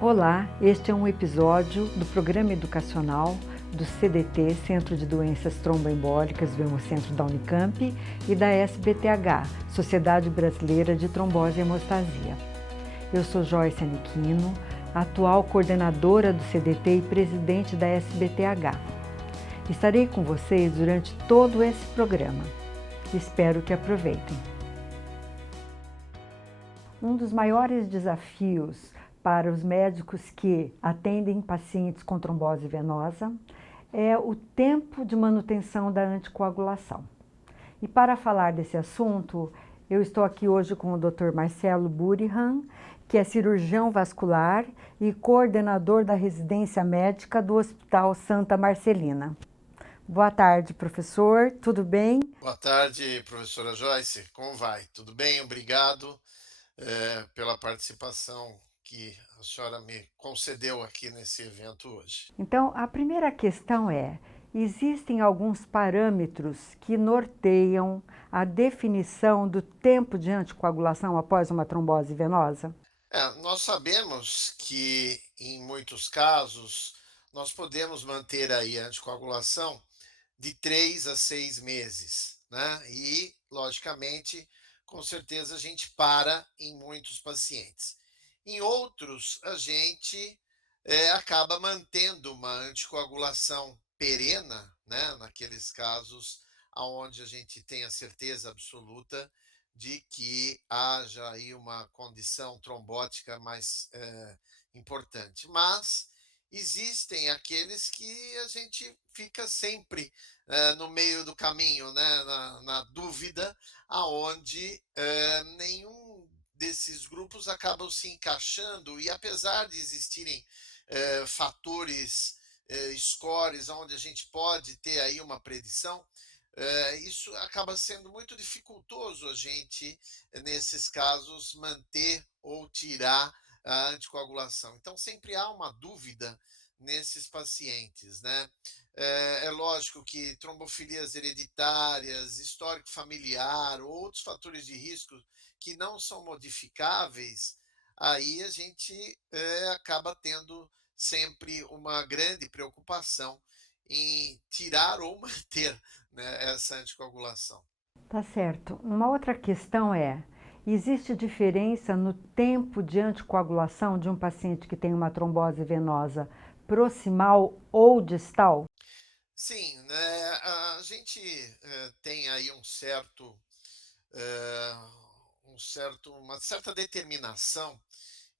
Olá, este é um episódio do programa educacional do CDT, Centro de Doenças Tromboembólicas do Hemocentro da Unicamp, e da SBTH, Sociedade Brasileira de Trombose e Hemostasia. Eu sou Joyce Aniquino, atual coordenadora do CDT e presidente da SBTH. Estarei com vocês durante todo esse programa. Espero que aproveitem. Um dos maiores desafios para os médicos que atendem pacientes com trombose venosa é o tempo de manutenção da anticoagulação. E para falar desse assunto, eu estou aqui hoje com o Dr. Marcelo Burihan, que é cirurgião vascular e coordenador da residência médica do Hospital Santa Marcelina. Boa tarde, professor. Tudo bem? Boa tarde, professora Joyce. Como vai? Tudo bem? Obrigado pela participação que a senhora me concedeu aqui nesse evento hoje. Então, a primeira questão é: existem alguns parâmetros que norteiam a definição do tempo de anticoagulação após uma trombose venosa? Nós sabemos que, em muitos casos, nós podemos manter aí a anticoagulação de 3 a 6 meses, né? E, logicamente, com certeza a gente para em muitos pacientes. Em outros, a gente acaba mantendo uma anticoagulação perena, né? Naqueles casos onde a gente tem a certeza absoluta de que haja aí uma condição trombótica mais importante. Mas existem aqueles que a gente fica sempre no meio do caminho, né, na dúvida, aonde nenhum desses grupos acabam se encaixando, e apesar de existirem fatores, scores, onde a gente pode ter aí uma predição, isso acaba sendo muito dificultoso a gente, nesses casos, manter ou tirar a anticoagulação. Então, sempre há uma dúvida nesses pacientes, né? É lógico que trombofilias hereditárias, histórico familiar, outros fatores de risco que não são modificáveis, aí a gente acaba tendo sempre uma grande preocupação em tirar ou manter, né, essa anticoagulação. Tá certo. Uma outra questão é: existe diferença no tempo de anticoagulação de um paciente que tem uma trombose venosa proximal ou distal? Sim, né, a gente tem aí eh, uma certa determinação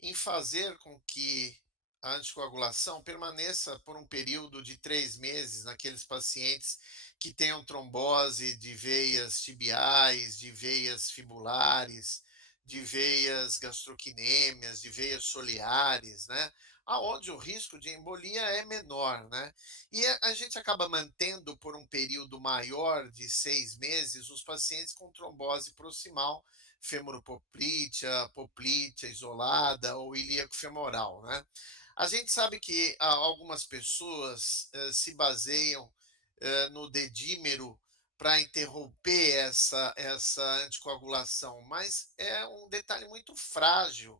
em fazer com que a anticoagulação permaneça por um período de 3 meses naqueles pacientes que tenham trombose de veias tibiais, de veias fibulares, de veias gastrocnêmias, de veias soliares, né? Aonde o risco de embolia é menor, né? E a gente acaba mantendo por um período maior de 6 meses os pacientes com trombose proximal, femoropoplítea, poplítea isolada ou ilíaco-femoral, né? A gente sabe que algumas pessoas se baseiam no dedímero para interromper essa anticoagulação, mas é um detalhe muito frágil,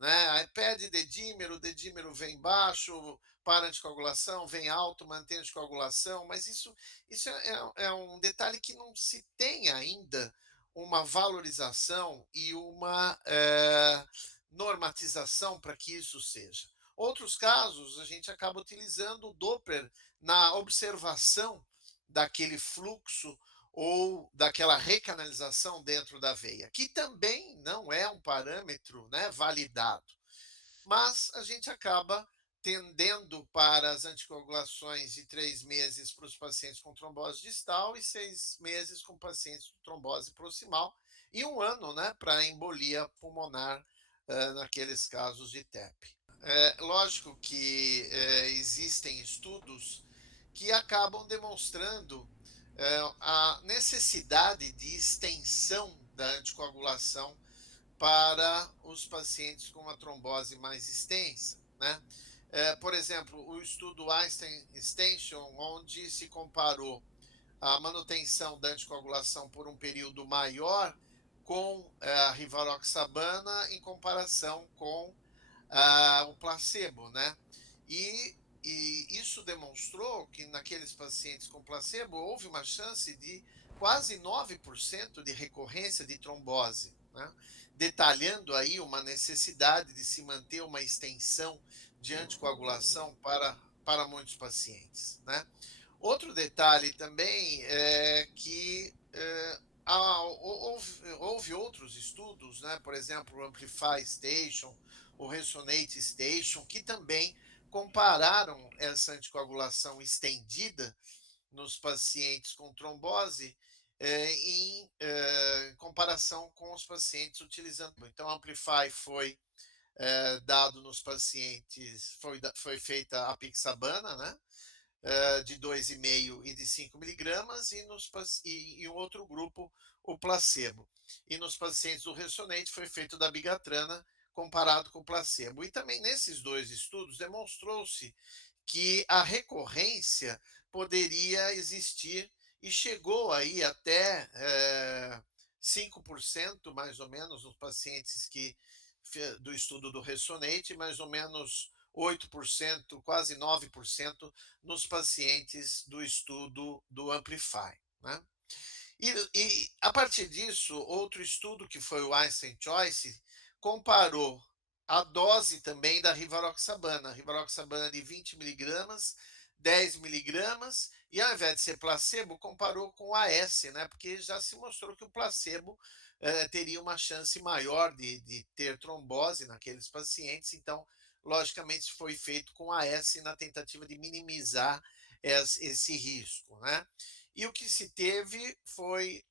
né? Aí pede dedímero, o dedímero vem baixo, para a anticoagulação, vem alto, mantém a anticoagulação, mas isso é um detalhe que não se tem ainda uma valorização e uma normatização para que isso seja. Outros casos, a gente acaba utilizando o Doppler na observação daquele fluxo ou daquela recanalização dentro da veia, que também não é um parâmetro, né, validado. Mas a gente acaba tendendo para as anticoagulações de 3 meses para os pacientes com trombose distal e 6 meses com pacientes com trombose proximal, e um ano, né, para a embolia pulmonar naqueles casos de TEP. É lógico que existem estudos que acabam demonstrando a necessidade de extensão da anticoagulação para os pacientes com uma trombose mais extensa, né? Por exemplo, o estudo Einstein Extension, onde se comparou a manutenção da anticoagulação por um período maior com a rivaroxabana em comparação com o placebo, né? E, e isso demonstrou que naqueles pacientes com placebo houve uma chance de quase 9% de recorrência de trombose, né? Detalhando aí uma necessidade de se manter uma extensão de anticoagulação para muitos pacientes, né? Outro detalhe também é que houve outros estudos, né? Por exemplo, o Amplify Station, o Resonate Station, que também compararam essa anticoagulação estendida nos pacientes com trombose em comparação com os pacientes utilizando. Então, o Amplify foi dado nos pacientes, foi feita a pixabana, né? De 2,5 e de 5 miligramas, e um outro grupo, o placebo. E nos pacientes do Resonate foi feito da bigatrana comparado com o placebo. E também nesses dois estudos demonstrou-se que a recorrência poderia existir e chegou aí até 5% mais ou menos nos pacientes do estudo do Resonate, mais ou menos 8%, quase 9% nos pacientes do estudo do Amplify, né? E a partir disso, outro estudo que foi o Einstein Choice comparou a dose também da rivaroxabana de 20 miligramas, 10 miligramas, e ao invés de ser placebo, comparou com o AS, né? Porque já se mostrou que o placebo teria uma chance maior de ter trombose naqueles pacientes, então, logicamente, foi feito com AS na tentativa de minimizar esse risco, né? E o que se teve foi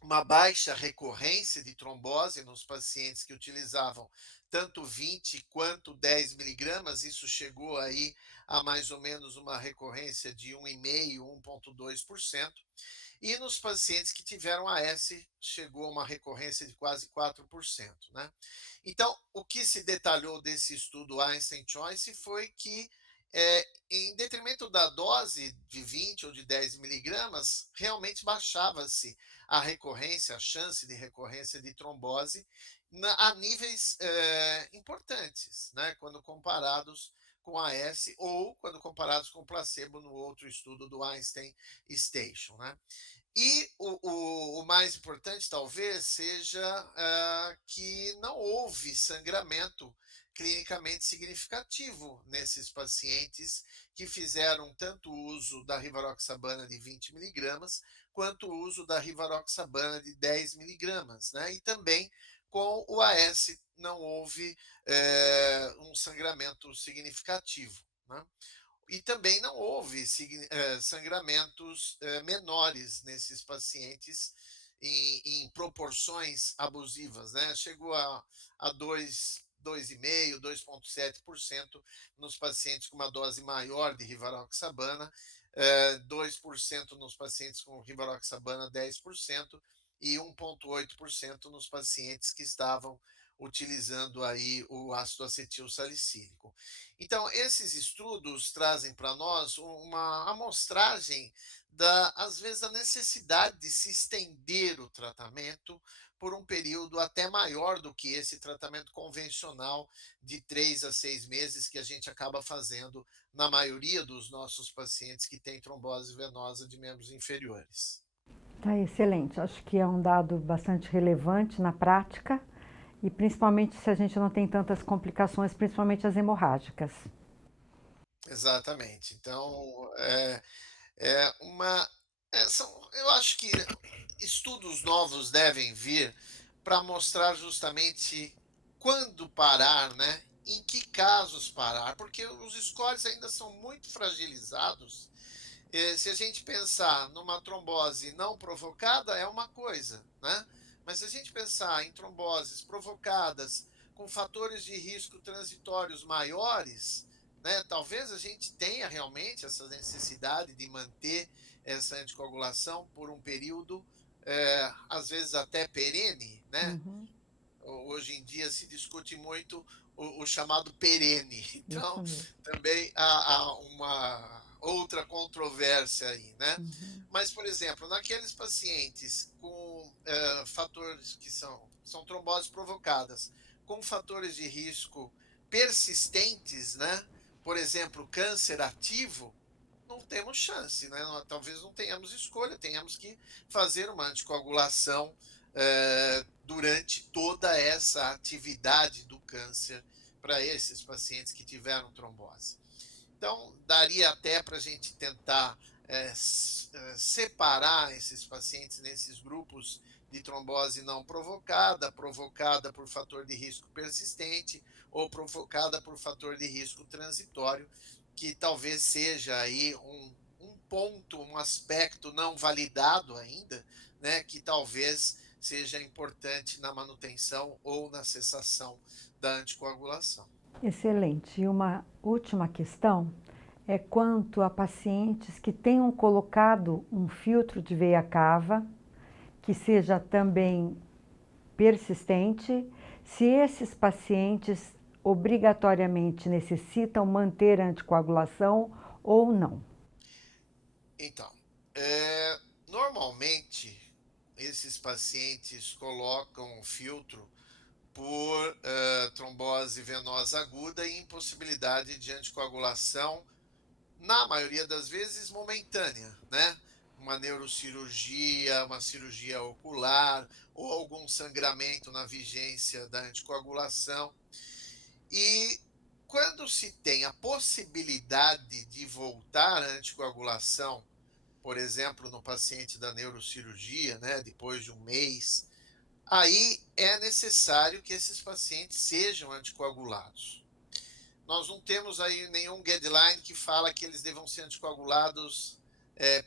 uma baixa recorrência de trombose nos pacientes que utilizavam tanto 20 quanto 10 miligramas, isso chegou aí a mais ou menos uma recorrência de 1,5%, 1,2%, e nos pacientes que tiveram AS chegou a uma recorrência de quase 4%, né? Então, o que se detalhou desse estudo Einstein Choice foi que, em detrimento da dose de 20 ou de 10 miligramas, realmente baixava-se a recorrência, a chance de recorrência de trombose a níveis importantes, né? Quando comparados com a S ou quando comparados com o placebo no outro estudo do Einstein Station, né? E o mais importante, talvez, seja que não houve sangramento clinicamente significativo nesses pacientes que fizeram tanto uso da rivaroxabana de 20 miligramas quanto o uso da rivaroxabana de 10 miligramas, né? E também com o AS não houve um sangramento significativo, né? E também não houve sangramentos menores nesses pacientes em proporções abusivas, né? Chegou a 2,5%, 2,7% nos pacientes com uma dose maior de rivaroxabana, 2% nos pacientes com rivaroxabana 10% e 1,8% nos pacientes que estavam utilizando aí o ácido acetil salicílico. Então, esses estudos trazem para nós uma amostragem às vezes, da necessidade de se estender o tratamento por um período até maior do que esse tratamento convencional de 3 a 6 meses que a gente acaba fazendo na maioria dos nossos pacientes que têm trombose venosa de membros inferiores. Tá excelente. Acho que é um dado bastante relevante na prática e principalmente se a gente não tem tantas complicações, principalmente as hemorrágicas. Exatamente. Então, é uma. Eu acho que estudos novos devem vir para mostrar justamente quando parar, né? Em que casos parar, porque os scores ainda são muito fragilizados. Se a gente pensar numa trombose não provocada, é uma coisa, né? Mas se a gente pensar em tromboses provocadas com fatores de risco transitórios maiores, né, talvez a gente tenha realmente essa necessidade de manter essa anticoagulação por um período, às vezes até perene, né? Uhum, Hoje em dia se discute muito o chamado perene. isso Então, mesmo. também há uma outra controvérsia aí, né? Uhum. Mas, por exemplo, naqueles pacientes com fatores que são tromboses provocadas, com fatores de risco persistentes, né? Por exemplo, câncer ativo, não temos chance, né? Talvez não tenhamos escolha, tenhamos que fazer uma anticoagulação durante toda essa atividade do câncer para esses pacientes que tiveram trombose. Então, daria até para a gente tentar separar esses pacientes nesses grupos de trombose não provocada, provocada por fator de risco persistente ou provocada por fator de risco transitório, que talvez seja aí um ponto, um aspecto não validado ainda, né, que talvez seja importante na manutenção ou na cessação da anticoagulação. Excelente. E uma última questão é quanto a pacientes que tenham colocado um filtro de veia cava, que seja também persistente, se esses pacientes obrigatoriamente necessitam manter a anticoagulação ou não. Então, normalmente esses pacientes colocam filtro por trombose venosa aguda e impossibilidade de anticoagulação, na maioria das vezes momentânea, né? Uma neurocirurgia, uma cirurgia ocular ou algum sangramento na vigência da anticoagulação. E quando se tem a possibilidade de voltar à anticoagulação, por exemplo, no paciente da neurocirurgia, né, depois de um mês, aí é necessário que esses pacientes sejam anticoagulados. Nós não temos aí nenhum guideline que fala que eles devam ser anticoagulados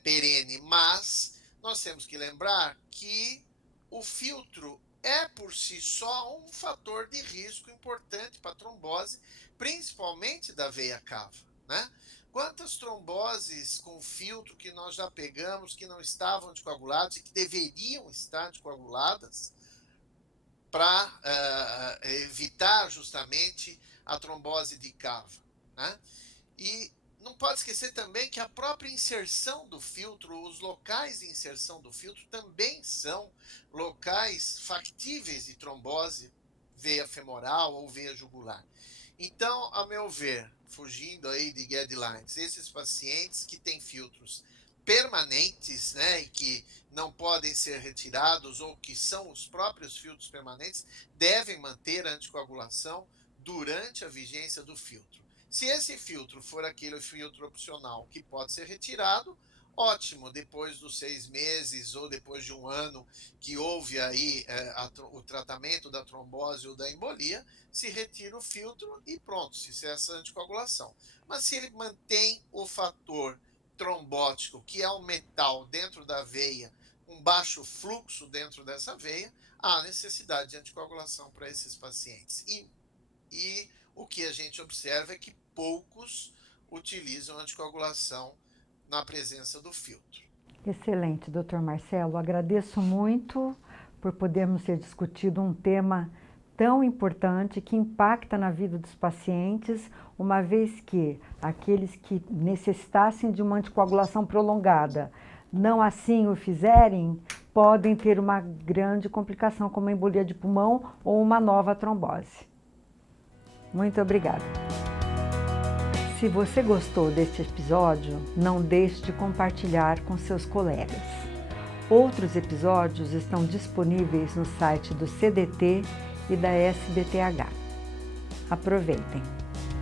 perene, mas nós temos que lembrar que o filtro é por si só um fator de risco importante para a trombose, principalmente da veia cava, né? Quantas tromboses com filtro que nós já pegamos que não estavam anticoaguladas e que deveriam estar anticoaguladas para evitar justamente a trombose de cava, né? E não pode esquecer também que a própria inserção do filtro, os locais de inserção do filtro também são locais factíveis de trombose, veia femoral ou veia jugular. Então, a meu ver, fugindo aí de guidelines, esses pacientes que têm filtros permanentes, né, e que não podem ser retirados ou que são os próprios filtros permanentes, devem manter a anticoagulação durante a vigência do filtro. Se esse filtro for aquele filtro opcional que pode ser retirado, ótimo, depois dos 6 meses ou depois de um ano que houve aí o tratamento da trombose ou da embolia, se retira o filtro e pronto, se cessa a anticoagulação. Mas se ele mantém o fator trombótico, que é o metal dentro da veia, um baixo fluxo dentro dessa veia, há necessidade de anticoagulação para esses pacientes. E o que a gente observa é que poucos utilizam anticoagulação na presença do filtro. Excelente, Dr. Marcelo. Agradeço muito por podermos ter discutido um tema tão importante que impacta na vida dos pacientes, uma vez que aqueles que necessitassem de uma anticoagulação prolongada não assim o fizerem, podem ter uma grande complicação como a embolia de pulmão ou uma nova trombose. Muito obrigada. Se você gostou deste episódio, não deixe de compartilhar com seus colegas. Outros episódios estão disponíveis no site do CDT e da SBTH. Aproveitem!